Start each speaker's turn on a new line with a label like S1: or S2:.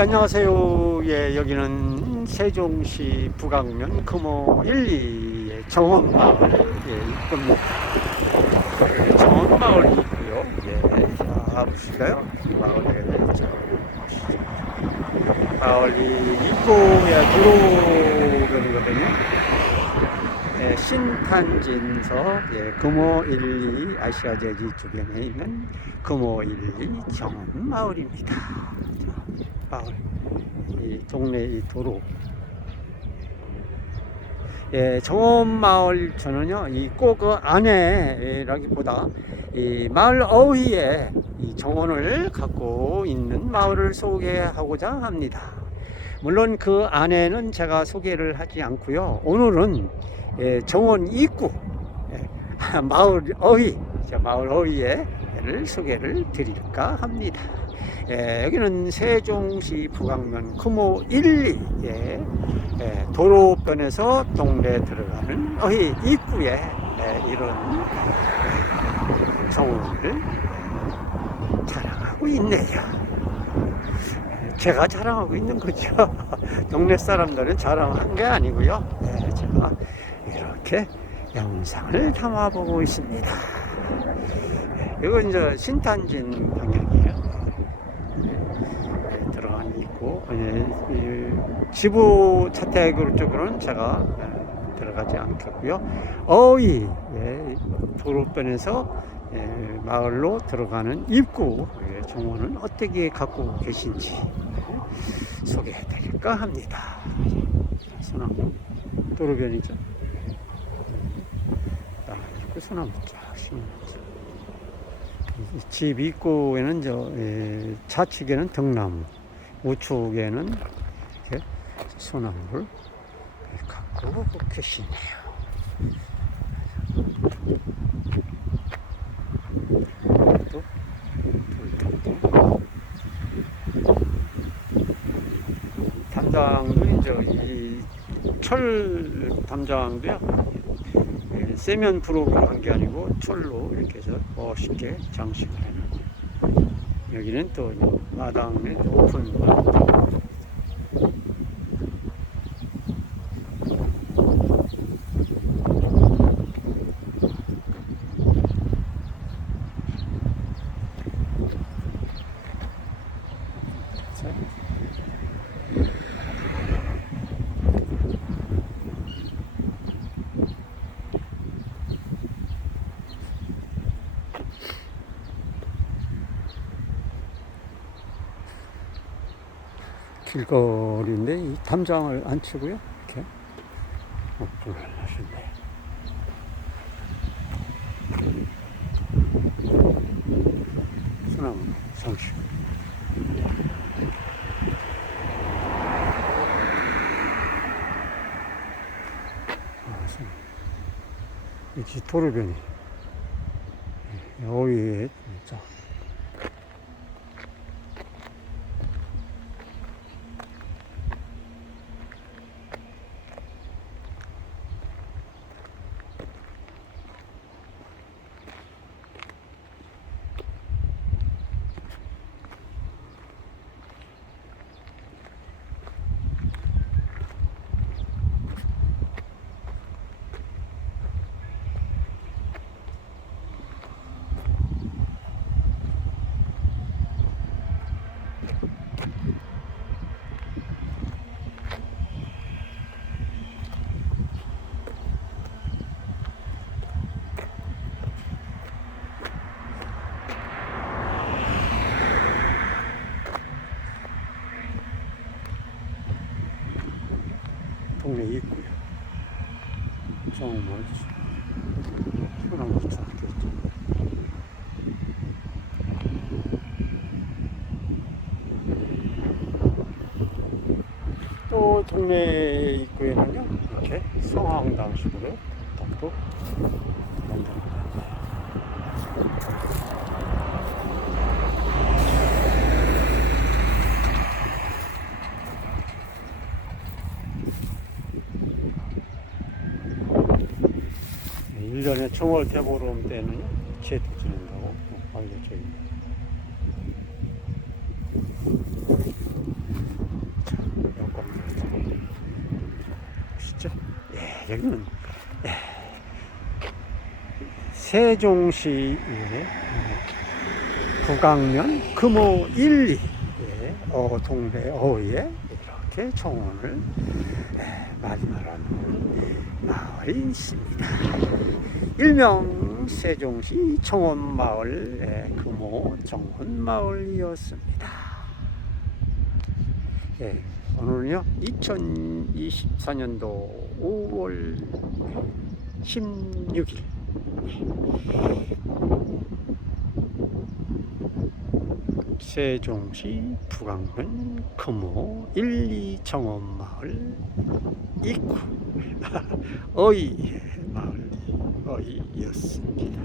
S1: 예, 안녕하세요. 예, 여기는 세종시 북악면 금호 1, 2의 정원마을 예, 입구입니다. 예, 정원마을이 있고요. 예, 자, 보실까요? 이 마을에 자, 보시죠. 마을이 입구에 도로변이거든요. 예, 신탄진서 예, 금호 1, 2 아시아제지 주변에 있는 금호 1, 2 정원마을입니다. 자, 마을 이 동네 이 도로 예, 정원마을 저는요 이꼭 그 안에라기보다 이 마을 어휘에 이 정원을 갖고 있는 마을을 소개하고자 합니다. 물론 그 안에는 제가 소개를 하지 않고요. 오늘은 예, 정원 입구 예, 마을 어휘 자, 마을 어휘에를 소개를 드릴까 합니다. 예, 여기는 세종시 북악면 금호 1, 2 예, 예, 도로변에서 동네 들어가는 어휘 입구에 예, 이런 정원을 자랑하고 있네요. 예, 제가 자랑하고 있는 거죠. 동네 사람들은 자랑한 게 아니고요. 예, 제가 이렇게 영상을 담아보고 있습니다. 예, 이건 이제 신탄진 방향이에요. 예, 들어간 있고 예, 이 지부 차택으로 쪽으로는 제가 예, 들어가지 않겠고요. 어이 예, 도로변에서 예, 마을로 들어가는 입구 예, 정원은 어떻게 갖고 계신지 예, 소개해드릴까 합니다. 소나무 도로변이죠. 아, 입구 소나무 쫙 심어놨죠. 이집 입구에는 저 예, 좌측에는 등나무, 우측에는 이렇게 소나무를 갖고 계시네요. 또 담장도 이제 이철 담장도요. 예, 세면 브로크를 한게 아니고 철로 이렇게 해서 멋있게 장식을 해놓은 여기는 또 마당에 오픈 길거리인데 이 담장을 안 치고요 이렇게 오픈을 하셨네요. 소나무 소나무. 이렇게 도로변이 여기에 진짜 동네 입구요. 정말 소나무 쫙 됐죠. 또 동네 입구에는요 이렇게 성황당식으로 덕도 만들어 놨네요. 1년에 청월 대보름 때는 채택진인다고 관계적입니다. 여권 보시죠. 예, 여기는 예, 세종시 예, 북강면 금호 1, 2 예, 어, 동래 어에 이렇게 정원을 예, 마지막으로 마을이 있습니다. 일명 세종시 청원마을 예, 금호 정원마을이었습니다. 예, 오늘은요 2024년도 5월 16일 세종시 북안면 금호 1, 2 정원마을 입구 어이 마을 어이였습니다.